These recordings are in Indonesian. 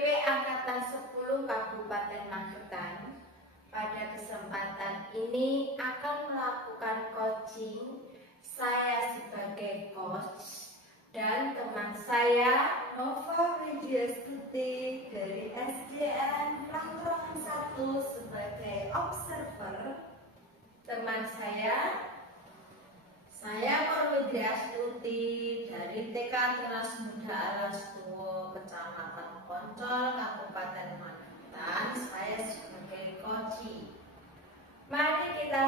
DPW Angkatan 10 Kabupaten Magetan pada kesempatan ini akan melakukan coaching. Saya sebagai coach dan teman saya Nova Widyastuti dari SDN Rangkong 1 sebagai observer. Teman saya Widyastuti dari TK Teras Muda Alastuwo, Kecamatan Poncol, Kabupaten Magetan. Saya sebagai coach. Mari kita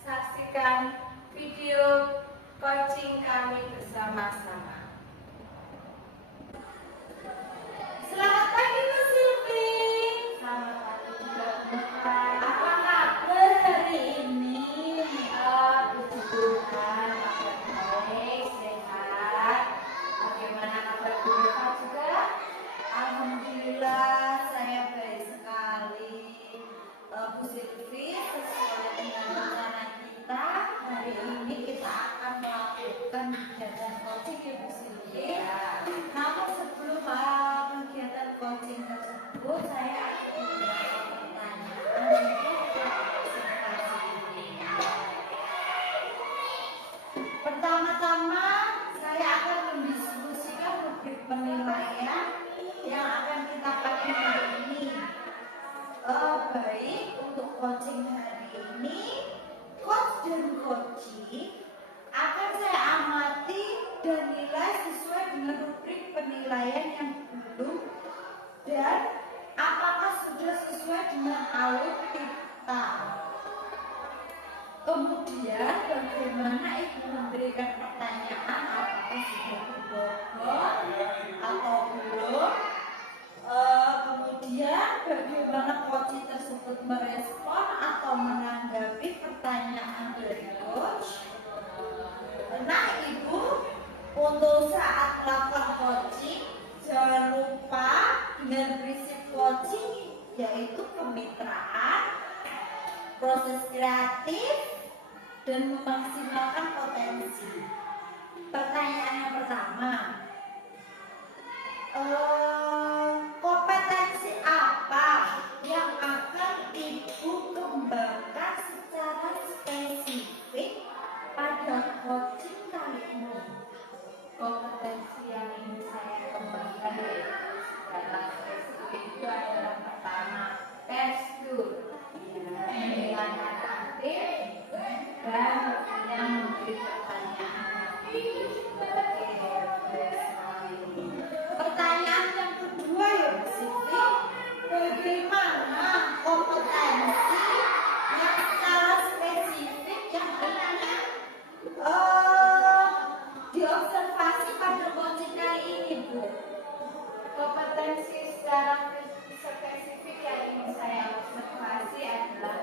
saksikan video coaching kami bersama-sama. Selamat pagi Bu Silvi. Selamat pagi juga Bu Nova. Apa kabar hari ini? Puji Tuhan, kabar baik, sehat. Bagaimana kabar Bu Nova juga? Alhamdulillah saya baik sekali. Bu Silvi, sesuai dengan rencana kita, hari ini kita akan melakukan kegiatan coaching ya Bu Silvi. Namun sebelum kegiatan coaching tersebut, saya akan beberapa pertanyaan untuk observasi ini. Pertama-tama saya akan mendiskusikan rubrik penilaian yang akan kita pakai hari ini. Baik, untuk coaching hari ini, coach dan coaching akan saya amati dan nilai sesuai dengan rubrik penilaian yang belum dan apakah sudah sesuai dengan alur kita. Kemudian bagaimana Ibu memberikan pertanyaan, apakah sudah berbobot atau belum. Kemudian bagaimana coach tersebut merespon atau menanggapi pertanyaan dari coach. Nah Ibu, untuk saat melakukan coaching jangan lupa dengan prinsip coaching yaitu kemitraan, proses kreatif, dan memaksimalkan potensi. Pertanyaan yang pertama, kompetensi apa yang akan Ibu kembangkan secara spesifik pada coaching kali ini? Kompetensi yang ingin saya kembangkan dalam spesifik itu adalah pertama, tekstur, penilaian aktif, dan yang memberi pertanyaan. Pertanyaan yang kedua ya Bu Siti, bagaimana kompetensi yang secara spesifik yang ingin diobservasi pada coaching kali ini Bu? Kompetensi secara spesifik yang ingin saya observasi adalah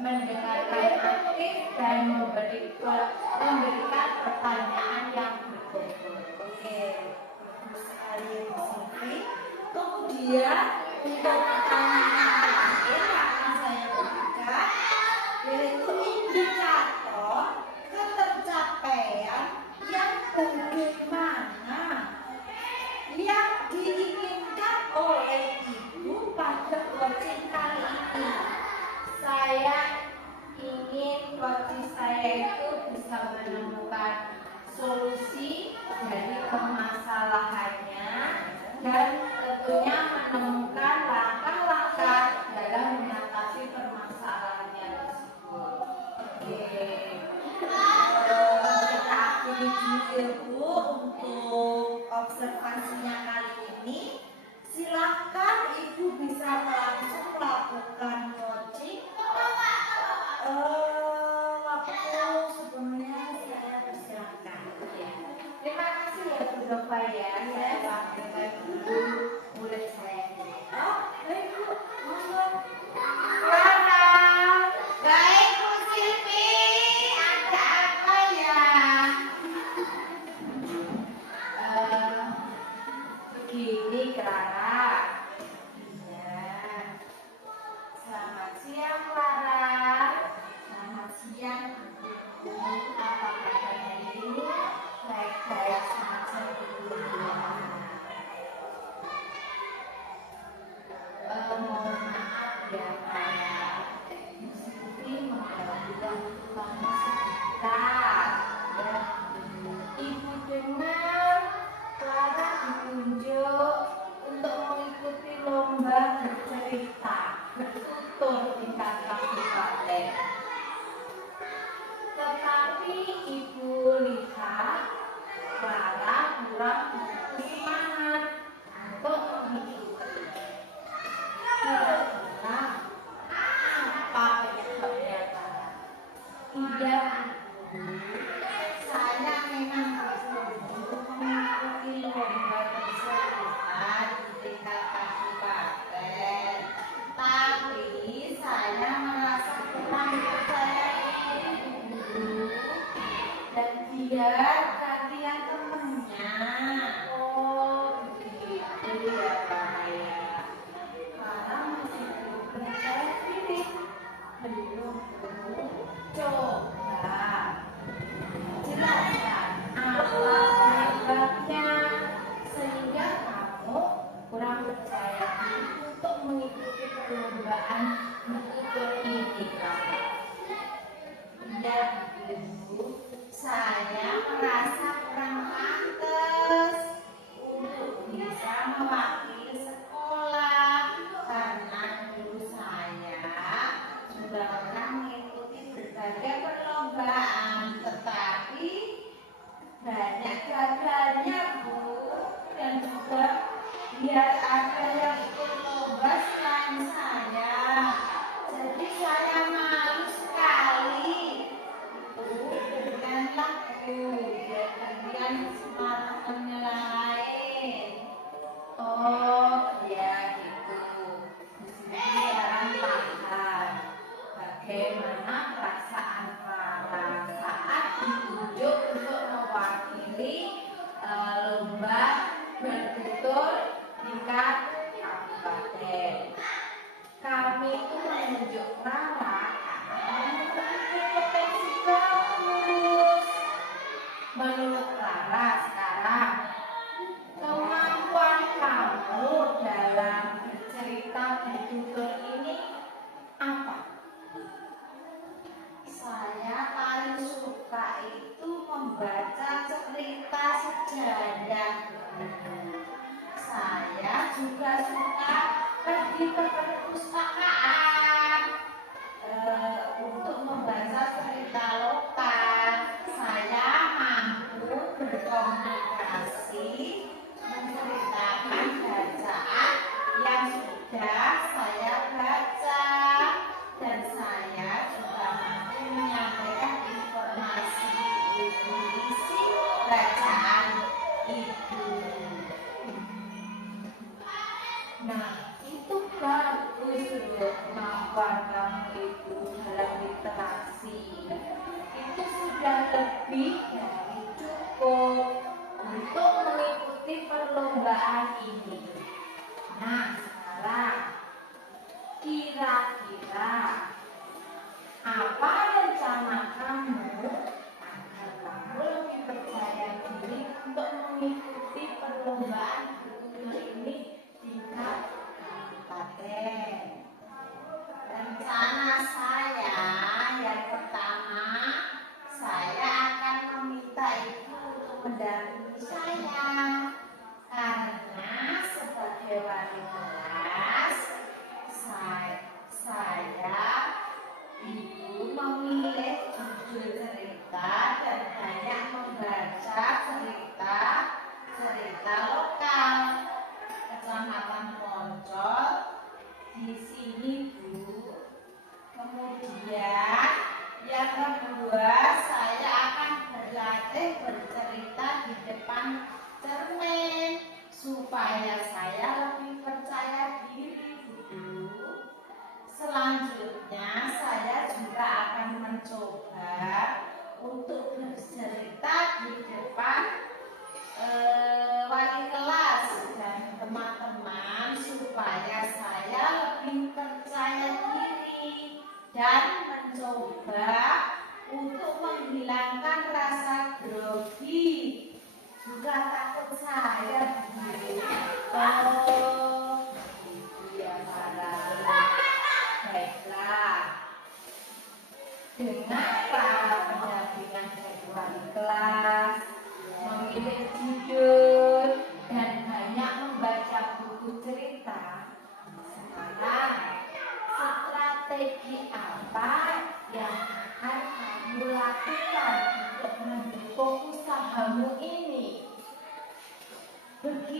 mendengarkan aktif dan memberikan pertanyaan yang berbobot. Oke, bagus sekali Bu Siti. Kemudian untuk pertanyaan terakhir yang akan saya berikan yaitu indikator ketercapaian yang bagaimana yang diinginkan oleh Ibu pada coaching kali ini. Saya ingin coaching saya itu bisa menemukan solusi dari permasalahannya dan tentunya menemukan langkah-langkah dalam mengatasi permasalahannya tersebut. Oke, kita akhiri dulu ya Bu untuk observasinya kali ini. Silakan Ibu bisa langsung melakukan coaching. Waktu sebelumnya saya persilakan. Terima kasih ya Bu Nova ya. Saya sampaikan dulu murid saya. Oh, baik Bu, monggo. Clara. Baik Bu Silvi, ada apa ya? Begini Clara. Iya. Selamat siang Clara. Selamat siang Bu. Apa kabar hari ini? Baik-baik saja Bu. kurang semangat untuk mengikuti. Kira-kira apa penyebabnya? Iya, saya memang mengikuti lomba keserasian di tingkat kabupaten, tapi saya merasa kurang percaya diri dan dia gantian temennya. Oh, begitu ya Pak ya. Karena meskipun percaya diri belum coba jelaskan apa penyebabnya sehingga kamu kurang percaya diri untuk mengikuti perlombaan mengukur ini, Kakak. Ya, Ibu, saya merasa kurang pantas untuk bisa mewakili sekolah karena dulu saya sudah pernah mengikuti berbagai perlombaan, tetapi banyak gagalnya, Bu, dan juga biar ada yang ikut lomba selain saya. Jadi saya malu sekali. Bu, berikanlah Bu, biar kalian semangat menyelain. Oh, ya gitu. Di sini sekarang paham bagaimana perasaan Farah saat ditunjuk untuk mewakili lomba bertutur tingkat kabupaten. Kami itu menunjuk Farah karena memiliki potensi bagus. Menurut Farah sekarang, kemampuan kamu dalam bercerita bertutur ini apa? Saya paling suka itu membaca cerita sejarah. Saya juga suka pergi ke perpustakaan untuk membaca cerita lokal. Saya mampu berkomunikasi, menceritakan bacaan yang sudah saya baca, dan saya juga mampu menyampaikan informasi isi bacaan itu. Nah, itu bagus loh kemampuan kamu itu dalam literasi. Itu sudah lebih dari cukup untuk mengikuti perlombaan ini. Nah, sekarang kira-kira apa rencana kamu agar kamu lebih percaya diri untuk mengikuti perlombaan bertutur ini tingkat kabupaten? Rencana saya yang pertama, saya akan meminta ibu untuk mendampingi saya karena sebagai wali kelas saya ibu memilih judul cerita dan banyak membaca cerita lokal Kecamatan Poncol di sini, Bu. Kemudian yang kedua, saya akan berlatih bercerita di depan cermin supaya saya lebih percaya diri, Bu. Selanjutnya saya juga akan mencoba untuk bercerita di depan wali kelas dan teman-teman supaya saya lebih percaya diri dan mencoba untuk menghilangkan rasa grogi juga takut saya, Bu. Oh, iya, Farah. Baiklah,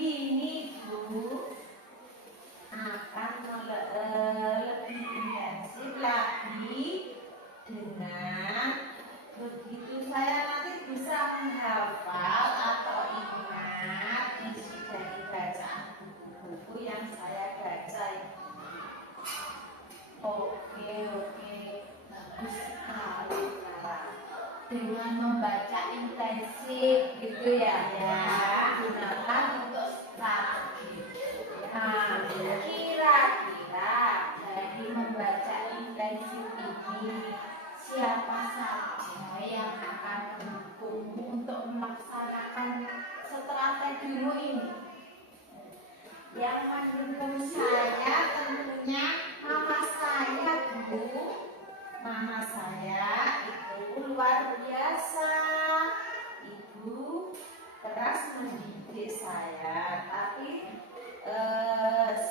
ini Bu akan lebih intensif lagi dengan begitu saya nanti bisa menghafal atau ingat isi dari bacaan buku-buku yang saya baca ini. Oke, bagus sekali Kak. Dengan membaca intensif gitu ya, gunakan untuk strategi. Nah, kira-kira dari membaca intensif ini siapa saja yang akan mendukungmu untuk melaksanakan strategimu ini? Yang mendukung saya tentunya mama saya Bu. Mama saya itu luar biasa. Ibu keras mendidik saya, tapi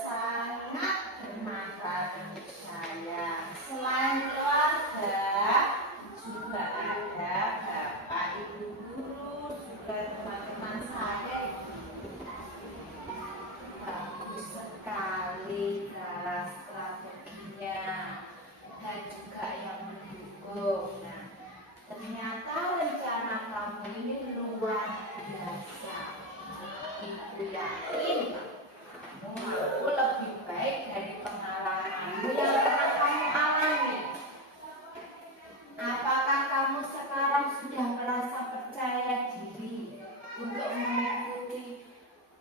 sangat bermanfaat untuk saya. Selain keluarga, juga ada bapak ibu guru, juga teman-teman saya. Bagus sekali cara strateginya dan juga yang mendukung. Nah, ternyata rencana kamu ini luar biasa. Ibu yakin kamu mampu lebih baik dari pengalamanmu yang pernah kamu alami. Apakah kamu sekarang sudah merasa percaya diri untuk mengikuti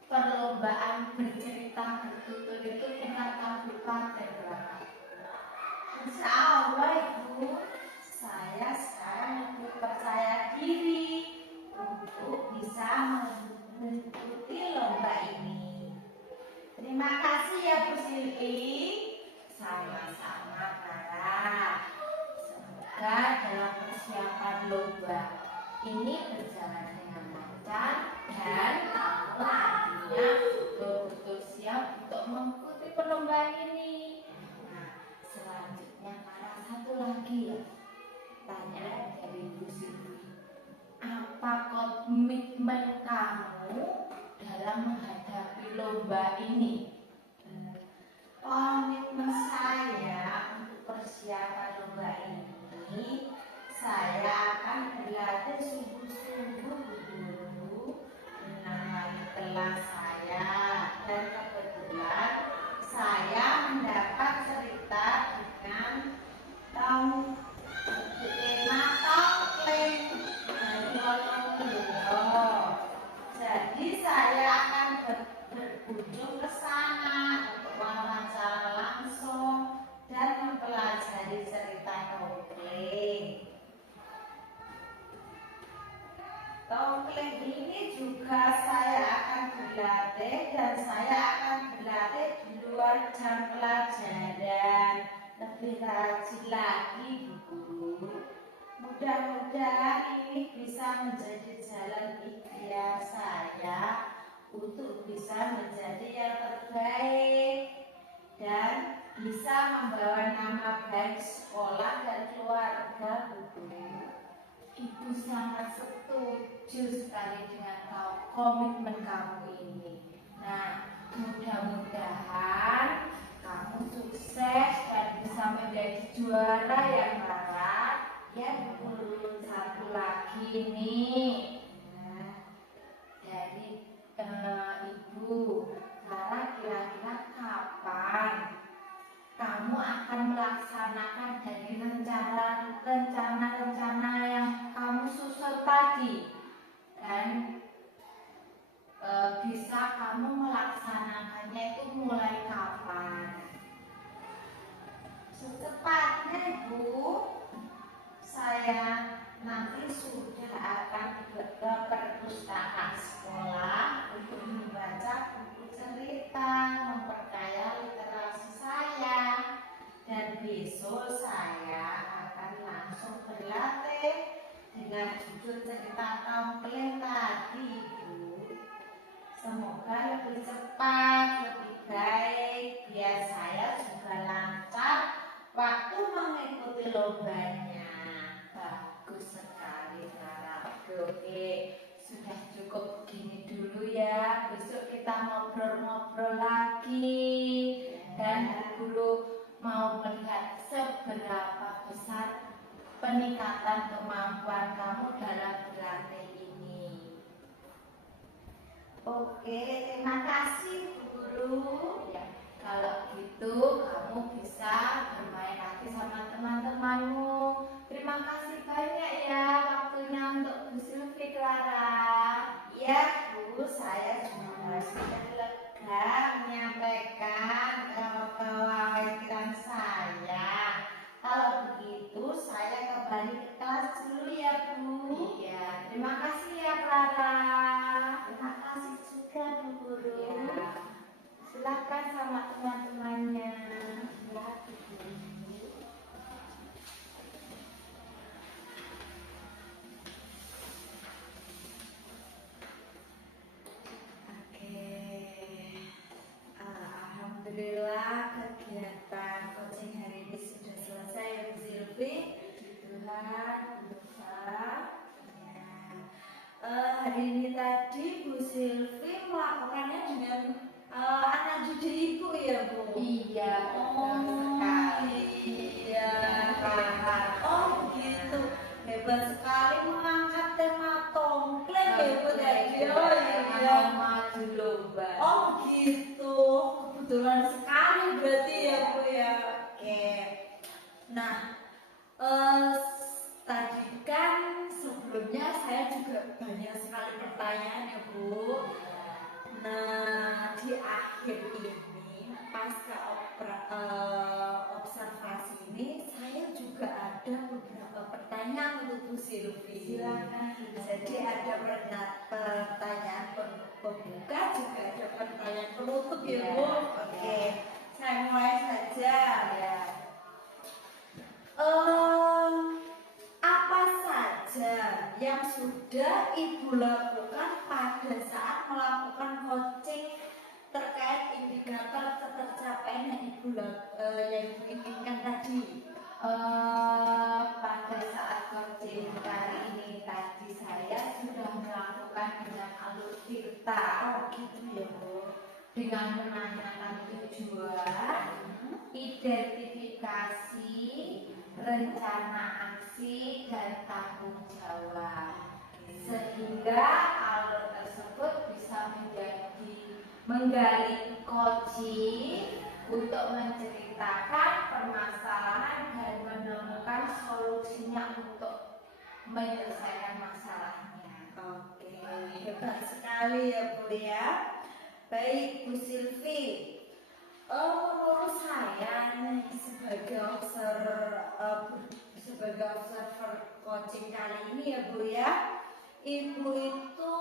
perlombaan bercerita bertutur itu tingkat kabupaten Bapak? Insya Allah Ibu, saya sekarang lebih percaya diri untuk bisa mengikuti lomba ini. Terima kasih ya Bu Silvi. Sama-sama Kak. Semoga dalam persiapan lomba ini berjalan dengan lancar dan kamu nantinya betul-betul siap untuk mengikuti perlombaan ini. Nah, selanjutnya Kak, satu lagi ya, tanyaan dari Bu Silvi. Apa komitmen kamu dalam menghadapi lomba ini? Komitmen saya untuk persiapan lomba ini, saya akan berlatih sungguh-sungguh dulu mengenai kelas saya, dan kebetulan saya mendapat cerita dengan tema topeng dari Wonosobo. Jadi saya akan berkunjung ke sana untuk wawancara langsung dan mempelajari cerita topeng. Topeng ini juga saya akan berlatih, dan saya akan berlatih di luar jam pelajaran, lebih rajin lagi Bu Guru. Mudah-mudahan ini bisa menjadi jalan ikhtiar saya untuk bisa menjadi yang terbaik dan bisa membawa nama baik sekolah dan keluarga Bu Guru. Ibu sangat setuju sekali dengan komitmen kamu ini. Nah, mudah-mudahan kamu sukses dan bisa menjadi juara yang barat. Ya Bu Guru, satu lagi nih. Nah, dari Ibu, Sarah, kira-kira kapan kamu akan melaksanakan dari rencana-rencana yang kamu susun tadi, dan bisa kamu melaksanakannya itu mulai kapan? Secepatnya Bu, saya nanti sudah akan ke perpustakaan sekolah untuk membaca buku cerita, memperkaya literasi saya, dan besok saya akan langsung berlatih dengan judul cerita topeng tadi Bu. Semoga lebih cepat, lebih baik, biar saya juga lancar waktu mengikuti lombanya. Bagus sekali Sarah. Oke, sudah cukup begini dulu ya. Besok kita kita ngobrol-ngobrol lagi dan Bu Guru mau melihat seberapa besar peningkatan kemampuan kamu dalam berlatih ini. Oke, terima kasih Bu Guru. Ya, kalau gitu kamu bisa bermain lagi sama teman-temanmu. Terima kasih banyak ya waktunya untuk Bu Sylvie, Clara. Ya Bu, saya cuma sudah lega menyampaikan kewajiban saya. Kalau begitu saya kembali ke kelas dulu ya Bu. Iya, terima kasih ya Clara. Terima kasih juga Bu Guru. Ya, silakan sama teman-temannya. Ya, Bu Guru. Alhamdulillah kegiatan coaching hari ini sudah selesai ya Bu Sylvie. Tuhan berusaha. Ya. Hari ini tadi Bu Sylvie melakukannya dengan anak didik Ibu ya Bu? Iya, Oh sekali. iya. Oh gitu. Hebat sekali mengangkat tema tongkleng ya Bu tadi. Oh iya. Maju lomba. Oh gitu, kebetulan sekali berarti ya Bu ya. Oke. Nah, tadi kan sebelumnya saya juga banyak sekali pertanyaan ya Bu. Nah, di akhir ini pasca observasi ini saya juga ada beberapa pertanyaan untuk Bu Sylvie. Silakan. Jadi ada pertanyaan pembuka, juga ada pertanyaan penutup ya Bu. Oke, saya mulai saja ya. Apa saja yang sudah Ibu lakukan pada saat melakukan coaching terkait indikator ketercapaian yang Ibu inginkan tadi? Pada saat coaching kali ini tadi saya sudah melakukan dengan alur tirta. Oh gitu ya Bu. Dengan menanyakan tujuan, identifikasi, rencana aksi, dan tanggung jawab, sehingga alur tersebut bisa menggali coaching untuk menceritakan permasalahan dan menemukan solusinya untuk menyelesaikan masalahnya. Oke, hebat sekali ya Bu ya. Baik Bu Sylvie, menurut saya nih sebagai observer coaching kali ini ya Bu ya, Ibu itu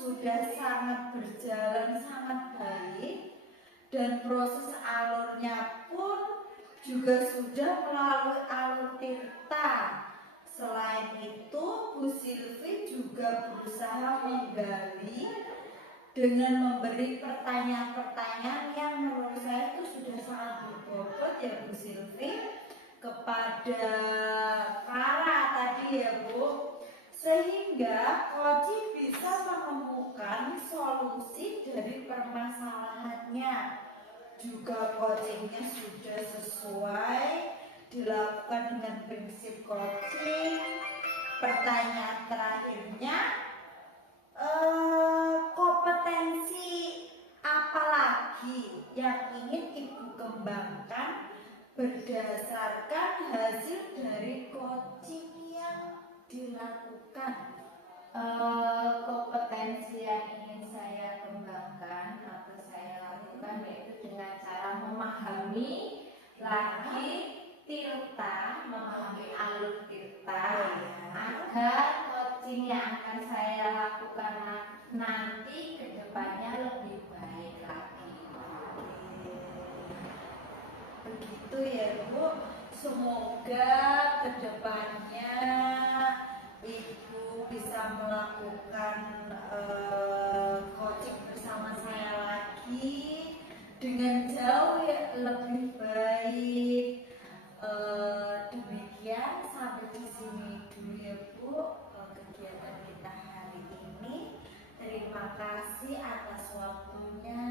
sudah sangat berjalan sangat baik dan proses alurnya pun juga sudah melalui alur tirta. Selain itu, Bu Sylvie juga berusaha menggali dengan memberi pertanyaan-pertanyaan yang menurut saya itu sudah sangat berbobot ya Bu Sylvie kepada Clara tadi ya Bu, sehingga coaching bisa menemukan solusi dari permasalahannya. Juga coachingnya sudah sesuai dilakukan dengan prinsip coaching. Pertanyaan terakhirnya, kompetensi apa lagi yang ingin Ibu kembangkan berdasarkan hasil dari coaching yang dilakukan? Kompetensi yang ingin saya kembangkan atau saya lakukan yaitu dengan cara memahami lagi tirta, memahami alur tirta, agar coaching yang akan saya lakukan nanti ke depannya lebih baik lagi. Begitu ya Bu, semoga ke depannya Ibu bisa melakukan coaching bersama saya lagi dengan jauh lebih baik. Demikian sampai di sini dulu ya Bu kegiatan kita hari ini. Terima kasih atas waktunya.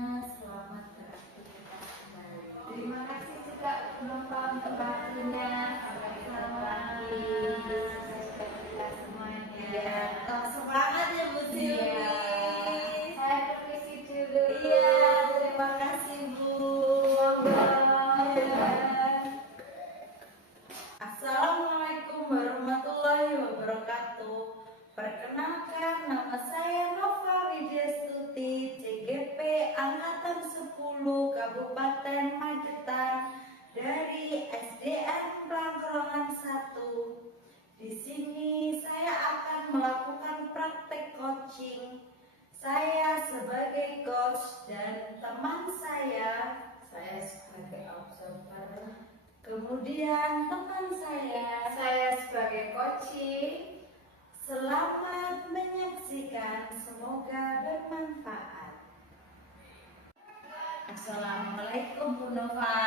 teman saya sebagai observer, kemudian teman saya sebagai coaching. Selamat menyaksikan, semoga bermanfaat. Assalamualaikum Bu Nova.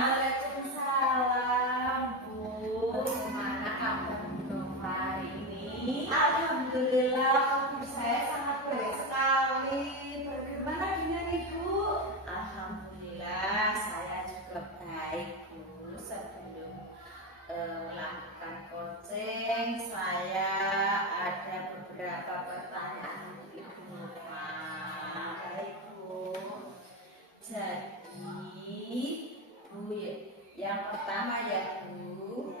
Waalaikumsalam Bu. Bagaimana kabar Bu Nova hari ini? Alhamdulillah kabar saya sangat baik sekali. Bagaimana dengan Ibu? Alhamdulillah saya juga baik Bu. Sebelum melakukan coaching, saya ada beberapa pertanyaan untuk Ibu Nova. Baik Bu. Jadi Bu, yang pertama ya Bu,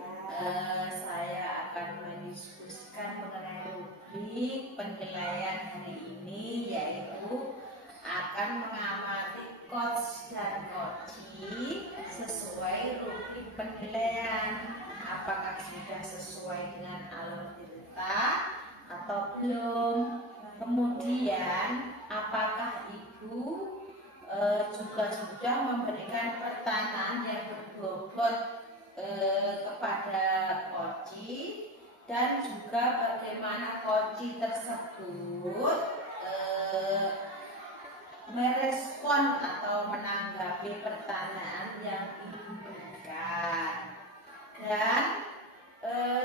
saya akan mendiskusikan mengenai rubrik penilaian hari ini, yaitu akan mengamati coach dan coachee sesuai rubrik penilaian. Apakah sudah sesuai dengan alur cerita atau belum? Kemudian apakah Ibu juga sudah memberikan pertanyaan yang berbobot kepada coachee, dan juga bagaimana coachee tersebut merespon atau menanggapi pertanyaan yang Ibu berikan. Dan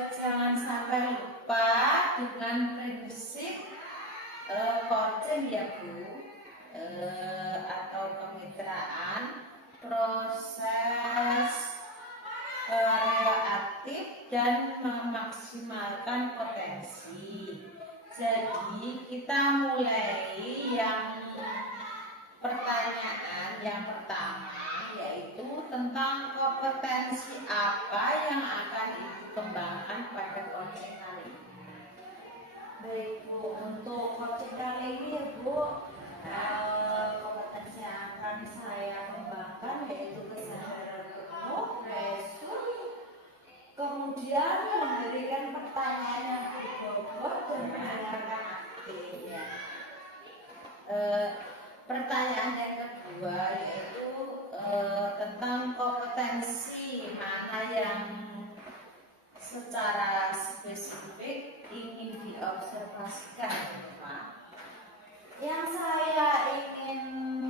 jangan sampai lupa dengan prinsip coaching ya Bu, atau kemitraan, proses reaktif dan memaksimalkan potensi. Jadi kita mulai yang pertanyaan yang pertama, yaitu tentang kompetensi apa yang akan Ibu kembangkan pada coaching kali ini. Baik Bu, untuk coaching kali ini ya Bu, kompetensi yang akan saya kembangkan yaitu kesadaran penuh, respon, kemudian memberikan pertanyaan yang berbobot dan mendengarkan aktif ya. Pertanyaan yang kedua yaitu tentang kompetensi mana yang secara spesifik ingin diobservasikan, Pak. Yang saya ingin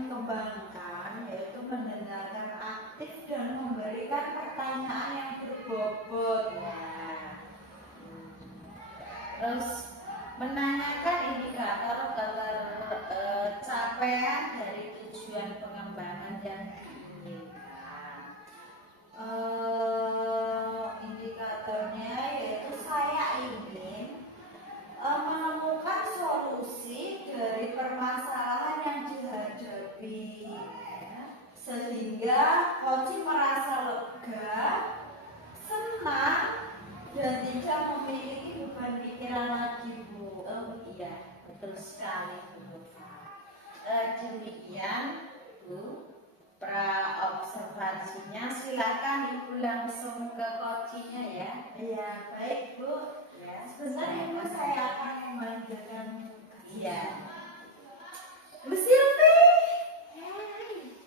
kembangkan yaitu mendengarkan aktif dan memberikan pertanyaan yang berbobot ya. Terus menanyakan indikator capaian dari tujuan pengembangan yang diinginkan. Indikatornya yaitu saya ingin menemukan solusi dari permasalahan yang dihadapi sehingga coaching merasa lega, senang, dan tidak memiliki beban pikiran lagi Bu. Oh iya, betul sekali Bu Nova. Demikian Bu praobservasinya, silakan Ibu langsung ke coachingnya ya. Iya, baik Bu. Ya, Sebentar Ibu, saya akan memanggilkan. Iya. Bu Silvi. Hai.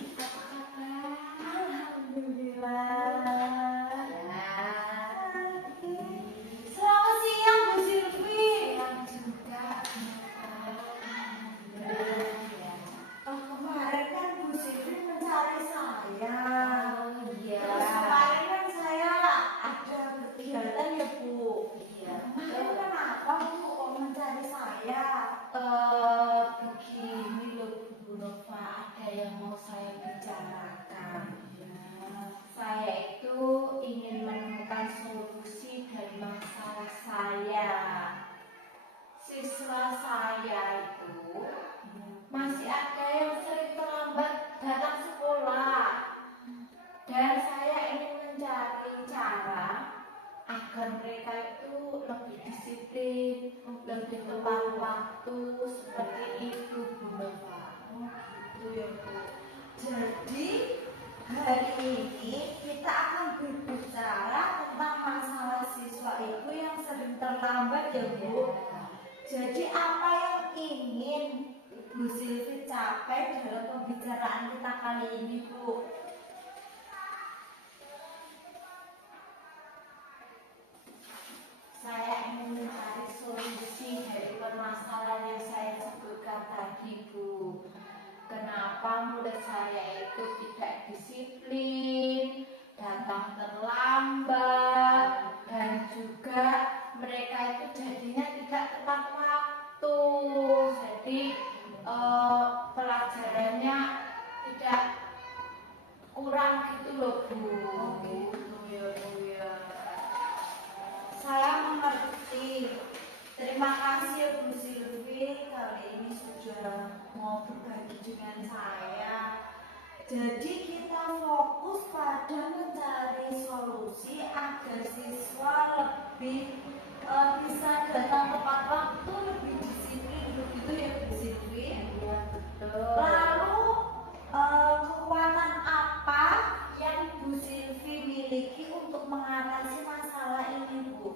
Apa kabar? Alhamdulillah. Selamat siang Bu Silvi. Yang juga. Kemarin kan Bu Silvi mencari saya. Terus kemarin kan saya ada kegiatan ya Bu. Kemarin kenapa Bu kok mencari saya? Begini capai dalam pembicaraan kita kali ini, Bu? Saya ingin mencari solusi dari permasalahan yang saya sebutkan tadi, Bu. Kenapa murid saya itu tidak disiplin, datang terlambat, dan juga mereka itu jadinya tidak tepat waktu. Jadi pelajarannya tidak kurang gitu loh, Bu. Gitu ya Bu ya. Saya mengerti. Terima kasih ya Bu Silvi, kali ini sudah mau berbagi dengan saya. Jadi kita fokus pada mencari solusi agar siswa lebih bisa datang tepat waktu, lebih disiplin, begitu ya Bu Silvi. Iya betul. Lalu kekuatan apa yang Bu Silvi miliki untuk mengatasi masalah ini, Bu?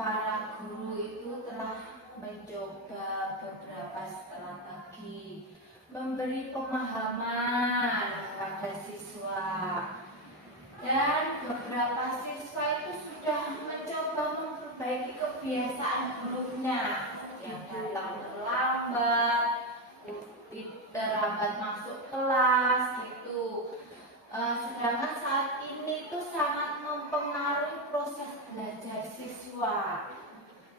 Para guru itu telah mencoba beberapa strategi memberi pemahaman kepada siswa, dan beberapa siswa itu sudah mencoba memperbaiki kebiasaan buruknya yang datang terlambat, terlambat masuk kelas gitu. Sedangkan saat ini itu sangat mempengaruhi proses belajar siswa.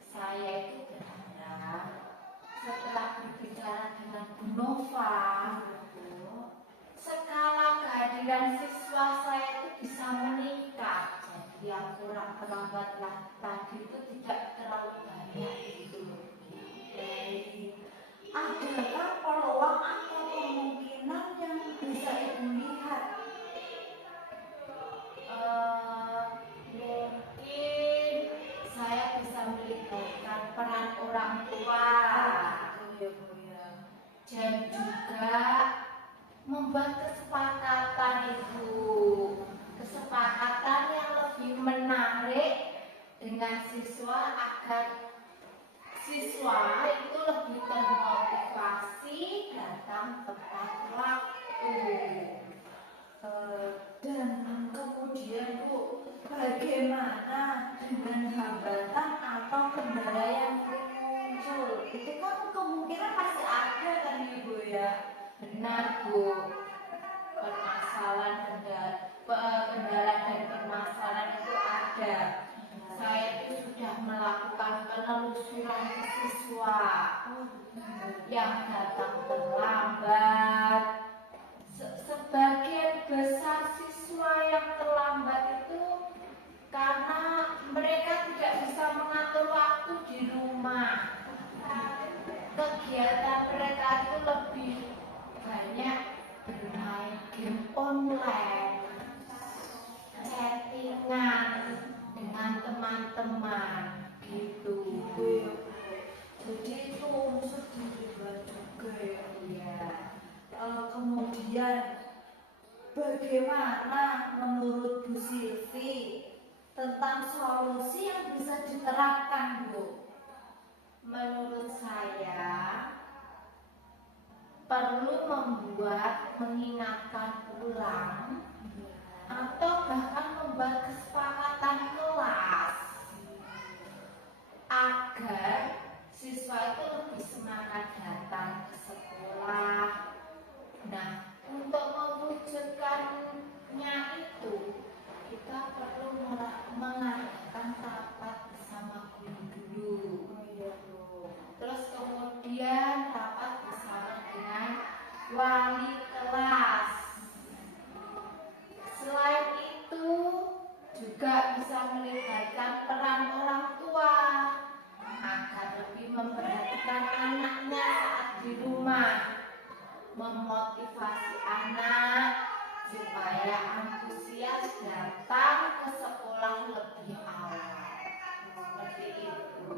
Saya itu berharap setelah berbicara dengan Bu Nova, skala kehadiran siswa saya itu bisa meningkat. Jadi yang kurang terlambat tadi itu tidak terlalu banyak gitu. Baik. Adakah peluang atau kemungkinan yang bisa Ibu lihat? Mungkin saya bisa melibatkan peran orang tua Gitu ya Bu ya. dan juga membuat kesepakatan itu, kesepakatan yang lebih menarik dengan siswa agar siswa itu lebih termotivasi datang tepat waktu. Dan kemudian Bu, bagaimana dengan hambatan atau kendala yang sering muncul? Itu kan kemungkinan pasti ada kan Ibu ya? Benar Bu, permasalahan kendala dan permasalahan itu ada. Saya itu sudah melakukan penelusuran ke siswa yang datang terlambat. Sebagian besar siswa yang terlambat itu karena mereka tidak bisa mengatur waktu di rumah. Kegiatan mereka itu lebih banyak bermain game online, chattingan dengan teman-teman gitu. Jadi itu unsur dibuat juga ya. Iya. Kemudian bagaimana menurut Bu Silvi tentang solusi yang bisa diterapkan, Bu? Menurut saya perlu mengingatkan ulang atau bahkan membuat kesepakatan kelas agar siswa itu lebih semangat datang ke sekolah. Nah, untuk mewujudkannya itu kita perlu mengadakan rapat bersama guru-guru. Terus kemudian rapat bersama dengan wali kelas. Selain itu juga bisa melibatkan peran orang tua agar lebih memperhatikan anaknya saat di rumah, memotivasi anak supaya antusias datang ke sekolah lebih awal. Seperti itu.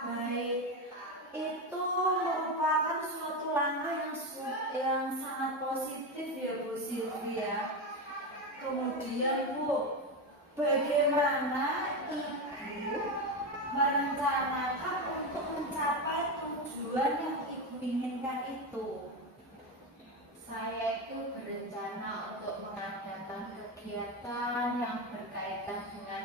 Baik, itu merupakan suatu langkah yang sangat positif ya Bu Silvia. Kemudian Bu, bagaimana Ibu merencanakan untuk mencapai kegiatan itu? Saya itu berencana untuk mengadakan kegiatan yang berkaitan dengan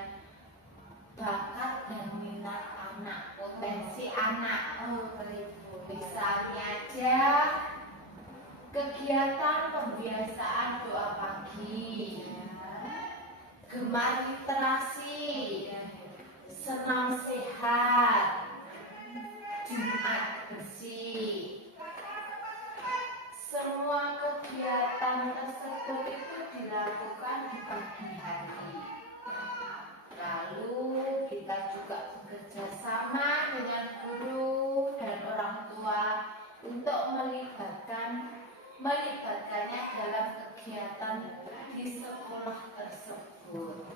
bakat dan minat anak, potensi anak. Oh, Ibu. Misalnya aja kegiatan pembiasaan doa pagi, gemar literasi, senam sehat, Jumat bersih. Semua kegiatan tersebut itu dilakukan di pagi hari. Lalu kita juga bekerja sama dengan guru dan orang tua untuk melibatkannya dalam kegiatan di sekolah tersebut.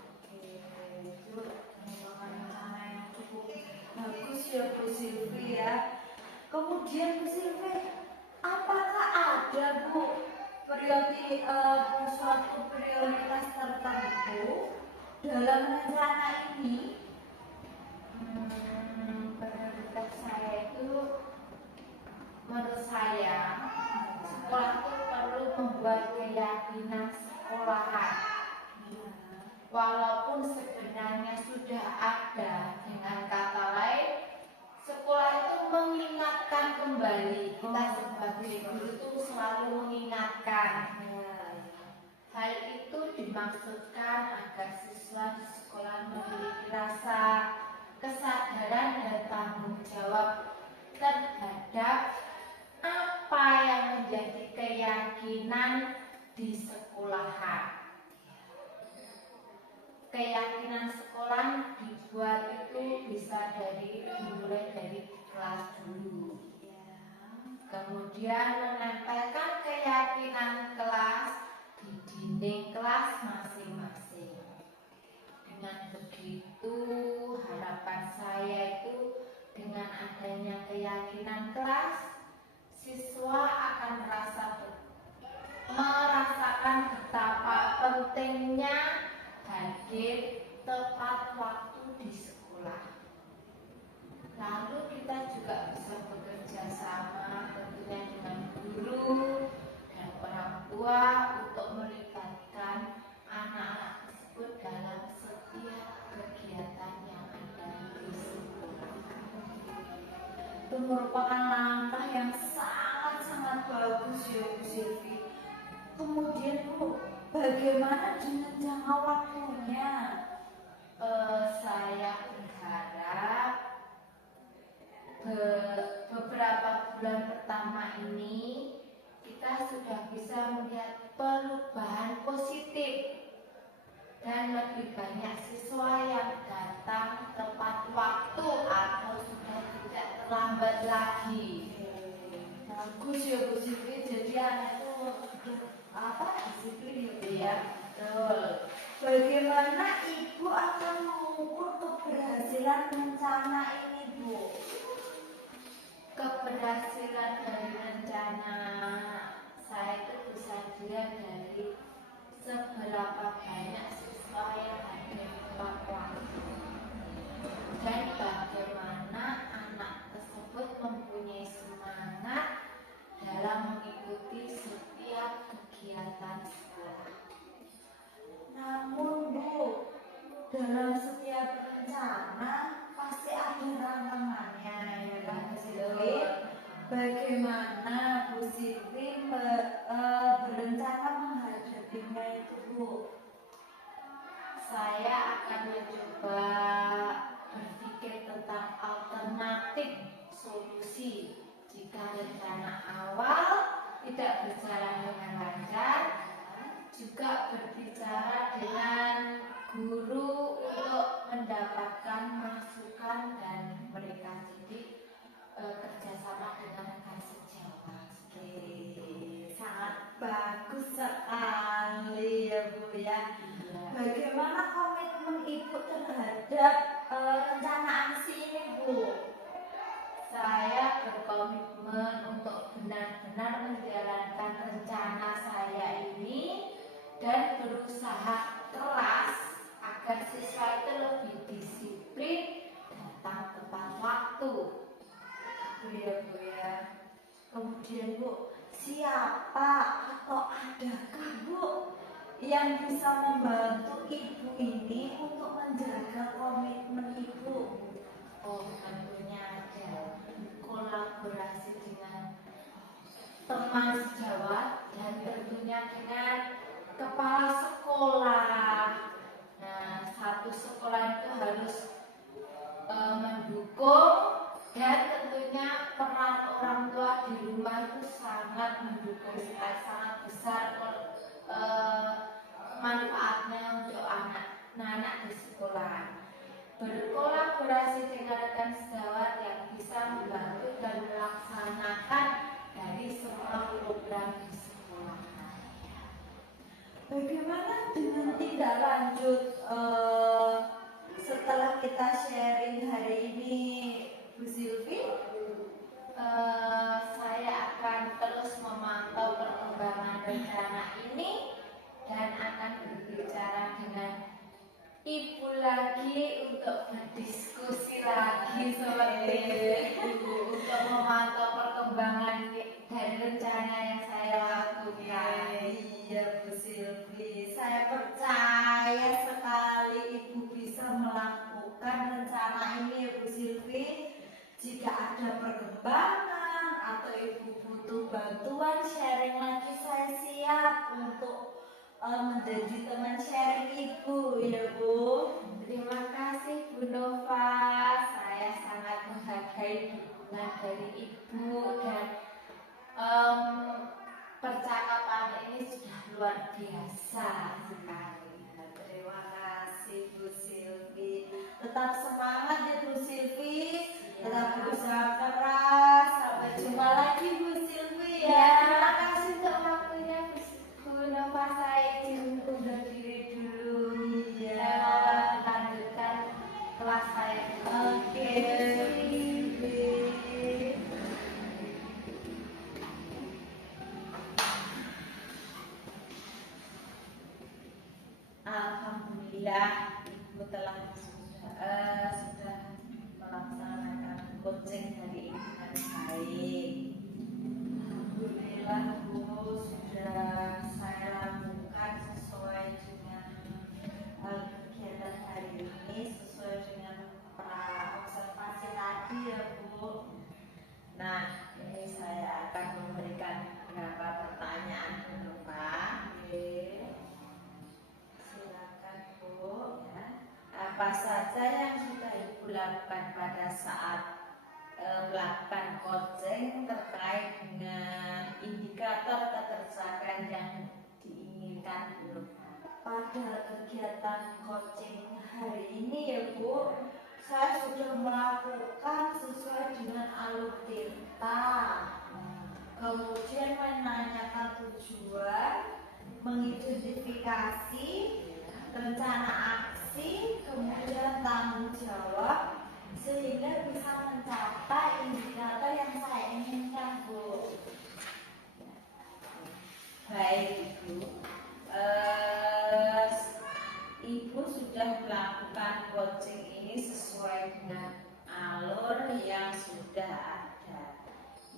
Itu merupakan rencana yang cukup bagus ya Bu Silvi ya. Kemudian Bu Silvi, apakah ada Bu suatu prioritas tertentu dalam rencana ini? Prioritas saya itu, menurut saya, sekolah itu perlu membuat keyakinan sekolahan. Walaupun sebenarnya sudah ada, dengan kata lain, sekolah itu mengingatkan kembali. Kita sebagai guru itu selalu mengingatkan. Hal itu dimaksudkan agar siswa di sekolah memiliki rasa kesadaran dan tanggung jawab terhadap apa yang menjadi keyakinan di sekolahan. Keyakinan sekolah dibuat itu bisa dimulai dari kelas dulu. Kemudian menempelkan keyakinan kelas di dinding kelas masing-masing. Dengan begitu, harapan saya itu dengan adanya keyakinan kelas, siswa akan merasakan betapa pentingnya hadir tepat waktu di sekolah. Lalu kita juga bisa bekerja sama tentunya dengan guru dan orang tua untuk melibatkan anak-anak tersebut dalam setiap kegiatan yang ada di sekolah. Itu merupakan langkah yang sangat-sangat bagus ya Bu Silvi. Kemudian Bu, bagaimana dengan jangka waktunya? Saya berharap beberapa bulan pertama ini kita sudah bisa melihat perubahan positif dan lebih banyak siswa yang datang tepat waktu atau sudah tidak terlambat lagi. Bagus ya Bu Silvi, jadi anak itu disiplin ya Bu ya. Iya, betul. Bagaimana Ibu akan mengukur keberhasilan rencana ini Bu? Keberhasilan dari rencana saya itu bisa dilihat dari seberapa banyak siswa yang hadir tepat waktu dan bagaimana anak tersebut mempunyai semangat dalam mengikuti setiap kegiatan sekolah. Namun Bu, dalam setiap rencana pasti ada tantangannya ya kan Bu Silvi. Bagaimana Bu Silvi berencana menghadapinya itu Bu? Saya akan mencoba berpikir tentang alternatif solusi jika rencana awal tidak berjalan dengan lancar. Juga berbicara dengan guru untuk mendapatkan masukan dan mereka jadi kerjasama dengan rekan sejawat. Sangat bagus sekali ya Bu ya. Bagaimana komitmen Ibu terhadap rencana aksi ini Bu? Saya berkomitmen untuk benar-benar menjalankan rencana saya ini dan berusaha keras agar siswa itu lebih disiplin, datang tepat waktu. Itu ya Bu ya. Kemudian Bu, siapa atau adakah Bu yang bisa membantu Ibu ini untuk menjaga komitmen Ibu? Oh, tentunya ada kolaborasi dengan teman sejawat dan tentunya dengan kepala sekolah. Nah, satu sekolah itu harus mendukung dan tentunya peran orang tua di rumah itu sangat mendukung sekali, sangat besar manfaatnya untuk anak-anak di sekolah. Berkolaborasi dengan rekan sejawat yang bisa membantu dan melaksanakan dari semua program di sekolah. Bagaimana dengan tindak lanjut setelah kita sharing hari ini, Bu Silvi? Saya akan terus memantau perkembangan rencana ini dan akan berbicara dengan Ibu lagi untuk berdiskusi lagi seperti itu untuk memantau perkembangan dari rencana yang saya lakukan. Iya Bu Silvi, saya percaya sekali Ibu bisa melakukan rencana ini ya Bu Silvi. Jika ada perkembangan atau Ibu butuh bantuan sharing lagi, saya siap untuk menjadi teman sharing Ibu ya Bu. Terima kasih Bu Nova, saya sangat menghargai dukungan dari Ibu dan percakapan ini sudah luar biasa sekali. Terima kasih Bu Silvi. Tetap semangat ya Bu Silvi. Tetap berusaha keras. Sampai jumpa lagi Bu Silvi Ya, ya. terima kasih untuk waktunya Bu Nova, saya izin undur diri dulu. Iya. Saya mau melanjutkan kelas saya. Oke, Bu Silvi. Alhamdulillah Ibu telah sudah melaksanakan coaching hari ini dengan baik. Alhamdulillah Bu, sudah saya lakukan sesuai dengan kegiatan hari ini, sesuai dengan observasi tadi ya Bu. Nah, ini saya akan memberikan beberapa pertanyaan dulu Pak. Silakan Bu. Ya. Apa saja yang sudah Ibu lakukan pada saat melakukan coaching terkait dengan indikator ketercapaian yang diinginkan Bu? Pada kegiatan coaching hari ini ya Bu, saya sudah melakukan sesuai dengan alur tirta. Kemudian menanyakan tujuan, mengidentifikasi rencana aksi, kemudian tanggung jawab, sehingga bisa mencapai indikator yang saya inginkan Bu. Baik Ibu, Ibu sudah melakukan coaching ini sesuai dengan alur yang sudah ada.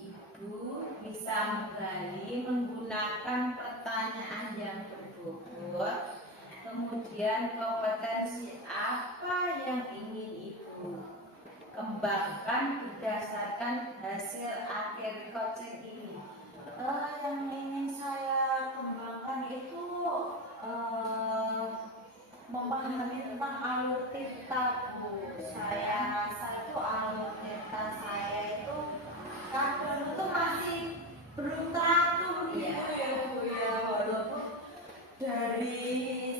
Ibu bisa menggali menggunakan pertanyaan yang berbobot, kemudian kompetensi apa yang ingin Ibu kembangkan berdasarkan hasil akhir coaching ini. Yang ingin saya kembangkan itu memahami tentang alur tirta Bu. Saya rasa itu alur tirta saya itu kadang itu masih belum teratur gitu ya Bu ya, walaupun dari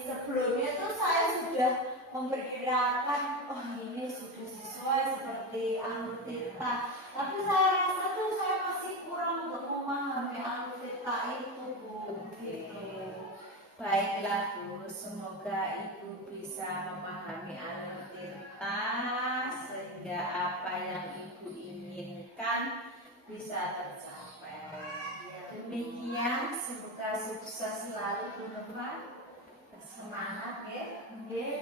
sebelumnya tuh saya sudah memperkirakan oh ini sudah sesuai seperti alur tirta, tapi saya rasa tuh saya masih kurang untuk memahami alur tirta itu Bu gitu. Baiklah Bu, semoga Ibu bisa memahami alur tirta sehingga apa yang Ibu inginkan bisa tercapai. Demikian, semoga sukses selalu Bu Nova. Semangat ya.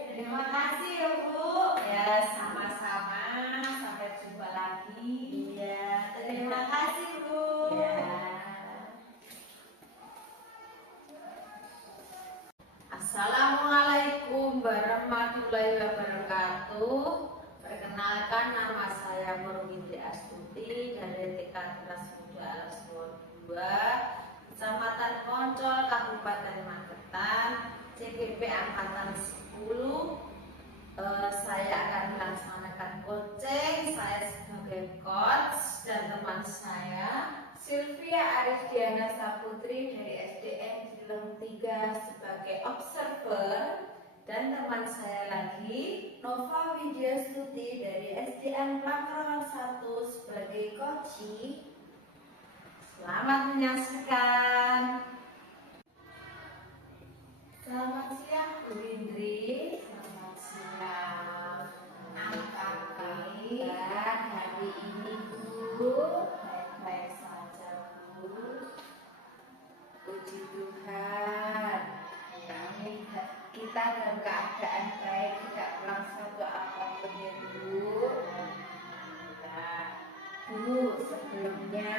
Terima kasih ya Bu. Ya, sama-sama. Sampai jumpa lagi. Iya, terima kasih Bu. Ya. Astuti dari TK Kelas Muda Alas 22, Kecamatan Poncol, Kabupaten Magetan, CGP Angkatan 10. Saya akan melaksanakan coaching. Saya sebagai coach dan teman saya Sylvia Arisdiana Saputri dari SDN Cilem 3 sebagai observer, dan teman saya lagi Nova Widya Stuti dari SDN Makrohal 1 sebagai coaching. Selamat menyaksikan. Selamat siang Bu Indri. Selamat siang. Apa kabar hari ini Bu? Baik-baik saja Bu. Puji Tuhan. Kami kita dalam keadaan baik, tidak pulang suatu apapun ya Bu. Bu, sebelumnya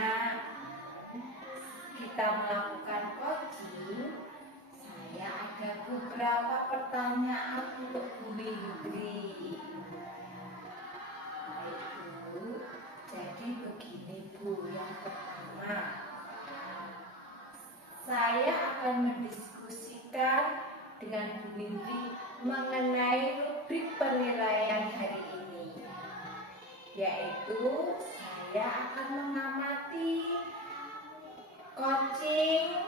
kita melakukan coaching, saya ada beberapa pertanyaan untuk Bu Indri. Baik Bu, jadi begini Bu, yang pertama, saya akan mendiskusikan dengan Bu Indri mengenai rubrik penilaian hari ini, yaitu saya akan mengamati coaching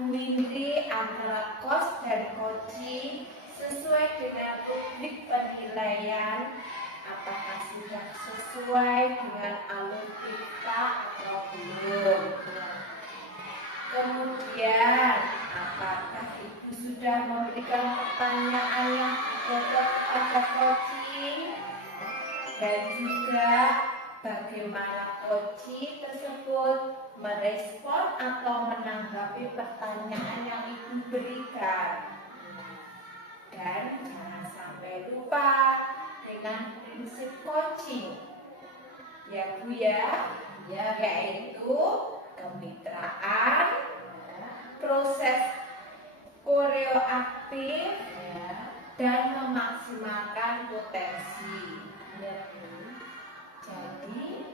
Bu Indri antara coach dan coaching sesuai dengan rubrik penilaian, apakah sudah sesuai dengan alur kita atau belum. Kemudian, apakah Ibu sudah memberikan pertanyaan yang cocok pada coaching, dan juga bagaimana coaching tersebut merespon atau menanggapi pertanyaan yang Ibu berikan. Dan jangan sampai lupa dengan prinsip coaching, ya Bu ya, yaitu kemitraan, proses koreoaktif, dan memaksimalkan potensi. Jadi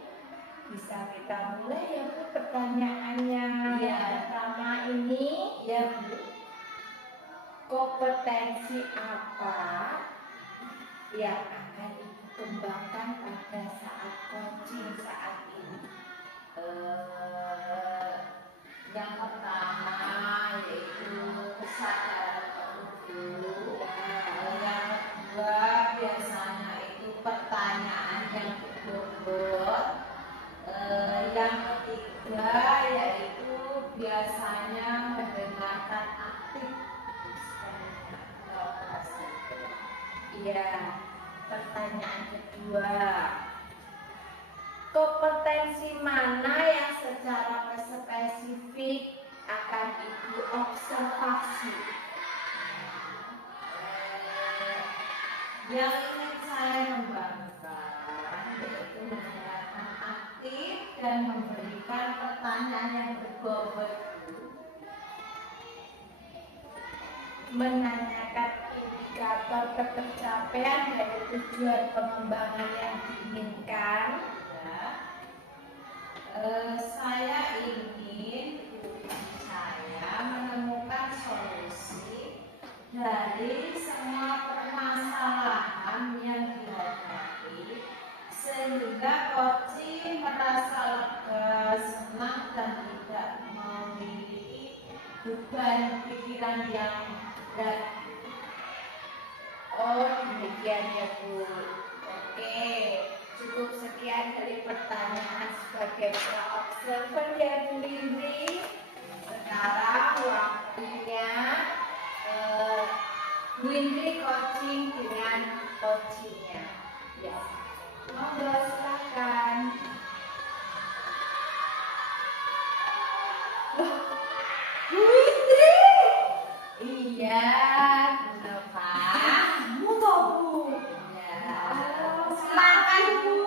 bisa kita mulai ya Bu pertanyaannya. Iya. Pertama ini, Ya Bu. kompetensi apa yang akan Ibu kembangkan pada saat coaching saat ini? Yang pertama yaitu kesadaran penuh. Yang kedua biasanya itu pertanyaan yang berbobot. Yang ketiga yaitu biasanya mendengarkan aktif. Iya. Pertanyaan kedua, kompetensi mana yang secara spesifik akan Ibu observasi? Yang ingin saya kembangkan yaitu mendengarkan aktif dan memberikan pertanyaan yang berbobot. Menanyakan indikator ketercapaian dari tujuan pengembangan yang diinginkan. Saya ingin saya menemukan solusi dari semua permasalahan yang dihadapi, sehingga coaching merasa lega, senang, dan tidak memiliki beban pikiran yang berat. Oh demikian ya Bu. Oke, cukup sekian dari pertanyaan sebagai observer ya Bu Indri. Sekarang waktunya Bu Indri coaching dengan coachingnya. Ya, monggo silakan. Loh, Bu Indri. Iya, Nova. Muto Bu. Ya. Silakan Bu.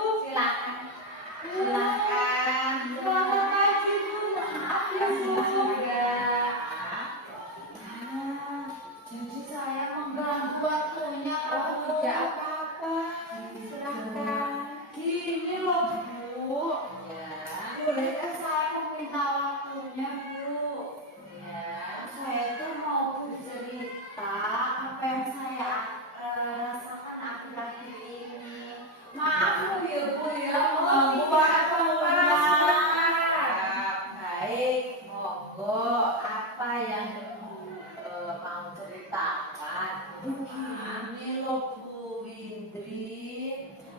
Silakan. Selamat pagi Bu. Maaf ya Bu. Jadi saya mengganggu waktunya. Oh, tidak apa-apa. Silakan. Gini Bu. Ya. Bolehkah saya meminta waktunya, Bu? Ya. Saya itu mau bercerita apa yang saya rasakan akhir-akhir ini. Maaf Bu ya, Bu ya, mengganggu waktunya. Baik, monggo apa yang mau ceritakan? Begini loh Bu Windri,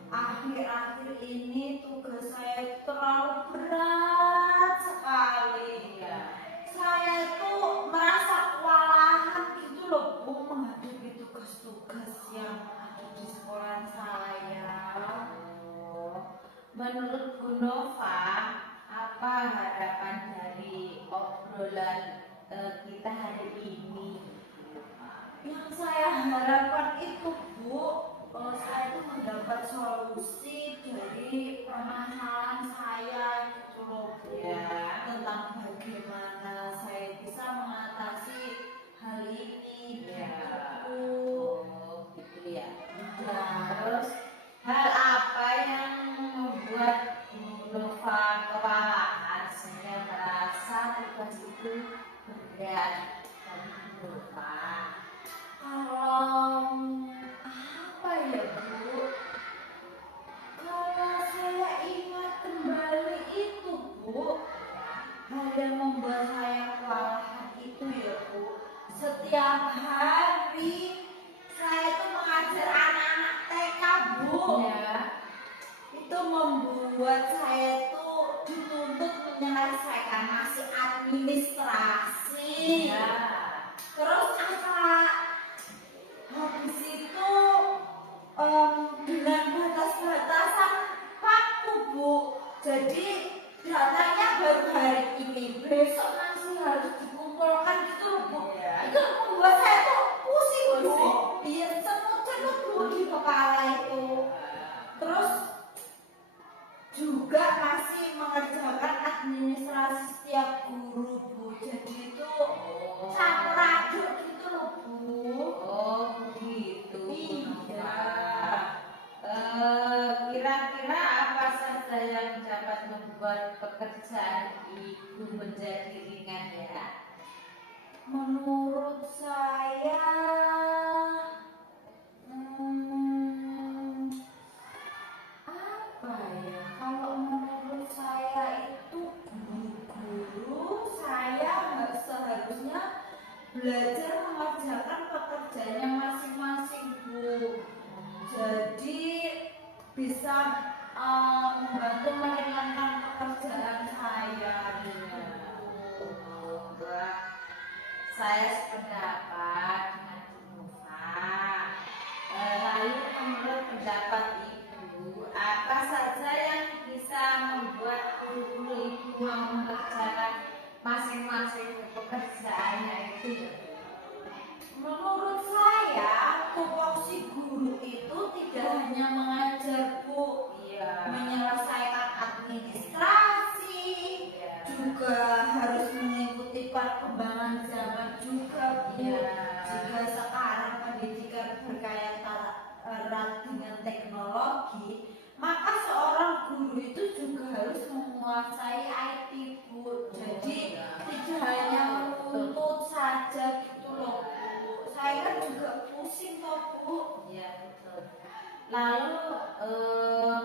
akhir-akhir ini tugas saya terlalu berat sekali. Ya. Saya tuh merasa kewalahan gitu loh Bu menghadapi tugas-tugas yang ada di sekolah saya. Menurut Bu Nova, apa harapan dari obrolan kita hari ini? Yang saya harapkan itu Bu, saya tuh mendapat solusi dari permasalahan saya gitu loh Bu. Ya. Tentang bagaimana saya bisa mengatasi hal ini Bu. Gitu ya. Ya, Terus hal apa yang membuat Bu Nova kewalahan sehingga merasa tugas itu berat bagi Bu Nova? kalau apa ya Bu? Kalau saya ingat kembali itu Bu, hal yang membuat saya kewalahan itu ya Bu, setiap hari saya itu mengajar anak-anak TK Bu. Ya. Itu membuat saya itu dituntut menyelesaikan masih administrasi. Ya. Terus habis itu dengan batas-batasan waktu Bu, jadi datanya baru hari ini, besok masih harus dikumpulkan gitu loh Bu. Ya. Itu membuat saya tuh pusing Bu, Pusing. iya cenut-cenut Bu di kepala itu. Terus juga masih mengerjakan administrasi setiap guru Bu, jadi itu campur aduk gitu loh Bu. Oh begitu Bu Nova. Iya. Kira-kira apa saja yang dapat membuat pekerjaan Ibu menjadi ringan ya? Menurut saya, apa ya? Kalau menurut saya itu guru-guru saya nggak seharusnya belajar mengerjakan pekerjaannya masing-masing Bu. Jadi bisa membantu meringankan pekerjaan saya gitu. Saya sependapat dengan Bu Nova. Lalu menurut pendapat Ibu, apa saja yang bisa membuat guru Ibu mau mengerjakan masing-masing pekerjaannya itu? Menurut saya, tupoksi guru itu tidak hanya mengajar Bu, Iya. menyelesaikan administrasi, juga harus mengikuti perkembangan zaman juga Bu. Iya. Jika sekarang pendidikan berkaitan erat dengan teknologi, maka seorang guru itu juga harus menguasai IT Bu. Jadi tidak hanya menuntut saja gitu loh Bu. Saya kan juga pusing kok Bu. Iya betul. Lalu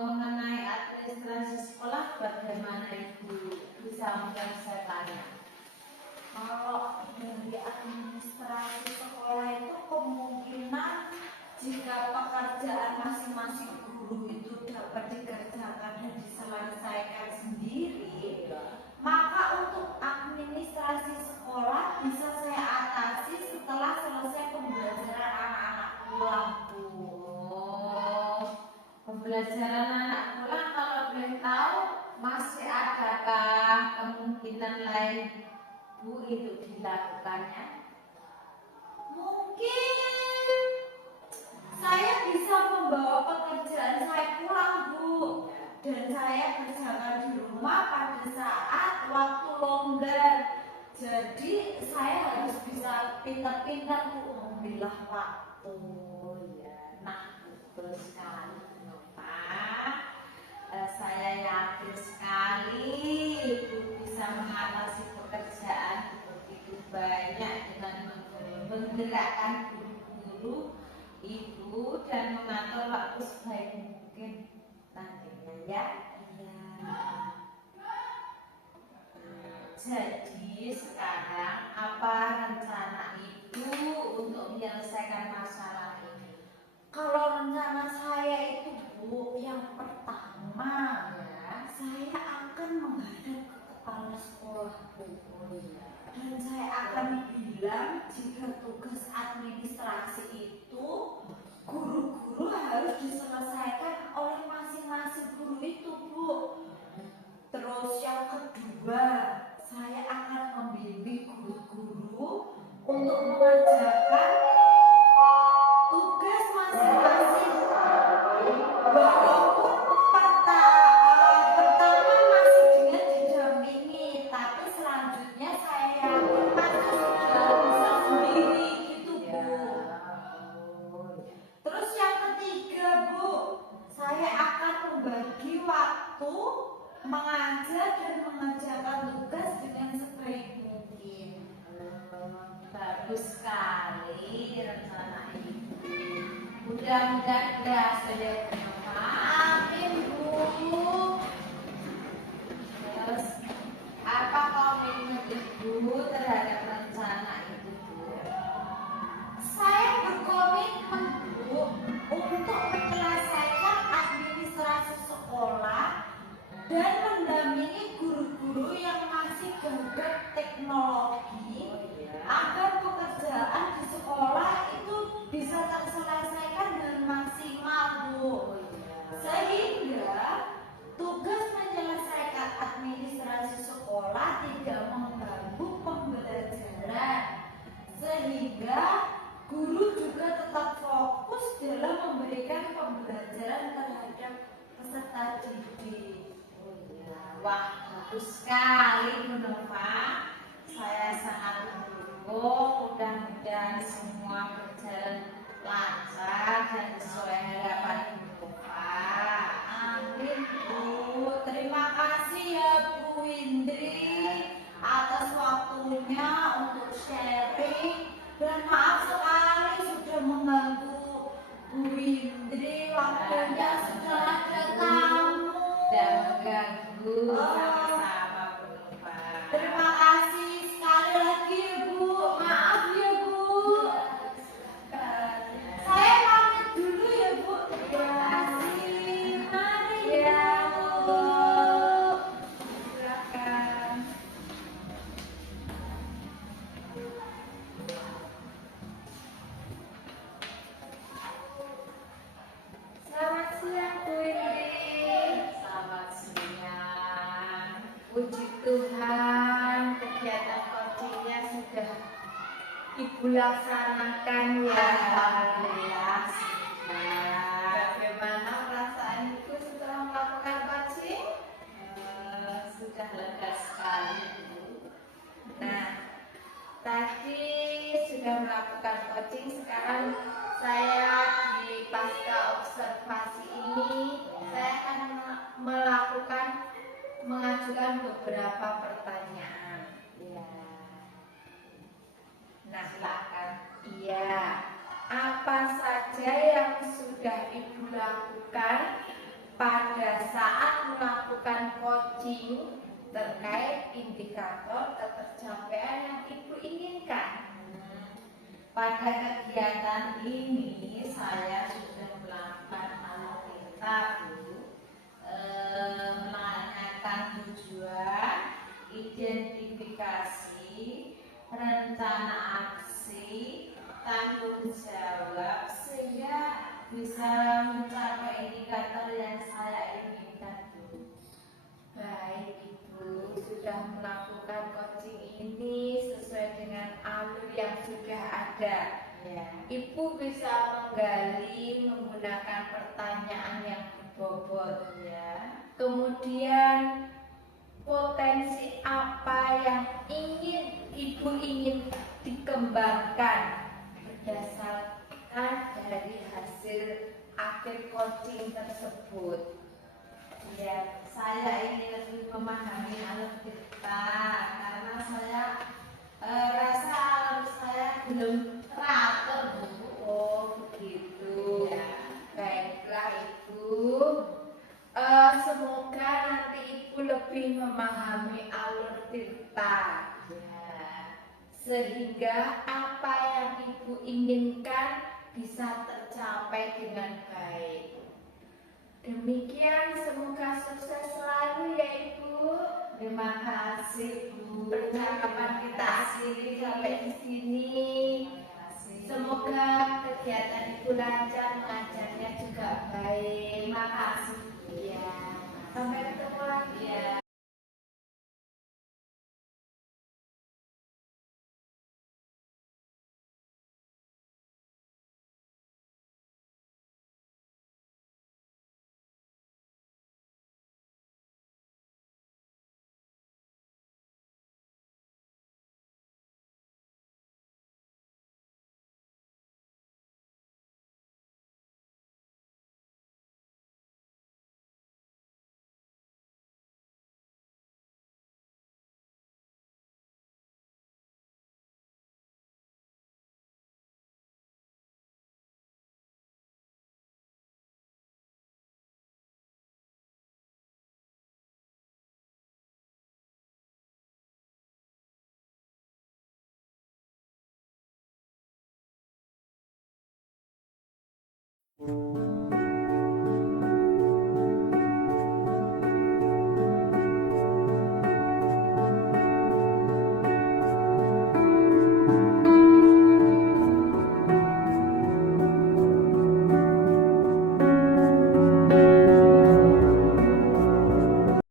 mengenai administrasi sekolah bagaimana Ibu bisa menyelesaikannya? Kalau dari administrasi sekolah itu kemungkinan jika pekerjaan masing-masing guru itu dapat dikerjakan dan diselesaikan sendiri, maka untuk administrasi sekolah bisa saya atasi setelah selesai pembelajaran anak-anak pulang Bu. Oh, pembelajaran anak pulang kalau boleh tahu masih adakah kemungkinan lain Bu itu dilakukannya? Mungkin saya bisa membawa pekerjaan saya pulang Bu, dan saya kerjakan di rumah pada saat waktu longgar. Jadi saya harus bisa pintar-pintar Bu memilah waktu. Ya, nah betul sekali Bu Nova. Saya yakin adil sekali Ibu bisa mengatasi pekerjaan begitu banyak dengan menggerakkan guru-guru Ibu dan mengatur waktu sebaik mungkin nantinya ya. Jadi sekarang apa rencana Ibu untuk menyelesaikan masalah ini? Kalau rencana saya itu Bu, yang pertama Ya. saya akan menghadap ke kepala sekolah Bu. Dan saya akan bilang jika tugas administrasi itu guru-guru harus diselesaikan oleh masing-masing guru itu Bu. Terus yang kedua, saya akan membimbing guru-guru untuk mengerjakan tugas masing-masing. Walaupun pertama masih dengan didampingi, tapi selanjutnya saya yakin pasti sudah bisa sendiri gitu Bu. Terus yang ketiga Bu, saya akan membagi waktu mengajar dan mengerjakan tugas dengan sebaik mungkin. Bagus sekali rencana Ibu. Mudah-mudahan berhasil ya Bu Nova. Amin Bu. Terus apa komitmen Ibu terhadap rencana itu Bu? Saya berkomitmen Bu untuk menyelesaikan administrasi sekolah dan mendampingi guru-guru yang masih gagap teknologi agar pekerjaan di sekolah itu bisa terselesaikan dengan maksimal Bu. Sehingga tugas menyelesaikan administrasi sekolah tidak mengganggu pembelajaran, sehingga guru juga tetap fokus dalam memberikan pembelajaran terhadap peserta didik. Wah, bagus sekali Bu Nova. Saya sangat mendukung. Mudah-mudahan semua berjalan lancar dan sesuai harapan Bu Nova. Amin Bu. Terima kasih ya Bu Indri atas waktunya untuk sharing, dan maaf sekali sudah mengganggu Bu Indri, waktunya sudah ada tamu. Dan mengganggu sama-sama Bu Nova. Terima kasih sekali lagi ya Bu. Maaf ya Bu. Saya pamit dulu ya Bu. Terima kasih. Mari ya Bu. Silakan. Selamat siang Bu Indri. Selamat siang. Puji Tuhan, kegiatan coachingnya sudah Ibu laksanakan ya. Alhamdulillah sudah. Bagaimana perasaan Ibu setelah melakukan coaching? Sudah lega sekali Bu. Nah, tadi sudah melakukan coaching, sekarang saya di pasca observasi ini saya akan mengajukan beberapa pertanyaan. Ya. Nah, Silakan. iya, apa saja yang sudah Ibu lakukan pada saat melakukan coaching terkait indikator ketercapaian yang Ibu inginkan? Pada kegiatan ini saya sudah melakukan analisa Bu, menanyakan tujuan, identifikasi, rencana aksi, tanggung jawab, sehingga bisa mencapai indikator yang saya inginkan Bu. Baik, Ibu sudah melakukan coaching ini sesuai dengan alur yang sudah ada. Ya. Ibu bisa menggali menggunakan pertanyaan yang berbobot Ya. Kemudian potensi apa yang Ibu ingin dikembangkan berdasarkan dari hasil akhir coaching tersebut. Ya, saya ingin memahami alam kita karena saya rasa alam saya belum teratur Bu. Oh begitu. Ya. Baiklah Ibu. Semoga nanti Ibu lebih memahami alur tirta. Ya. Sehingga apa yang Ibu inginkan bisa tercapai dengan baik. Demikian, semoga sukses selalu ya Ibu. Terima kasih Bu. Percakapan kita akhiri sampai di sini. Terima kasih. Semoga kegiatan Ibu lancar, mengajarnya juga baik. Terima kasih. Ya, sampai ketemu lagi. Ya. Thank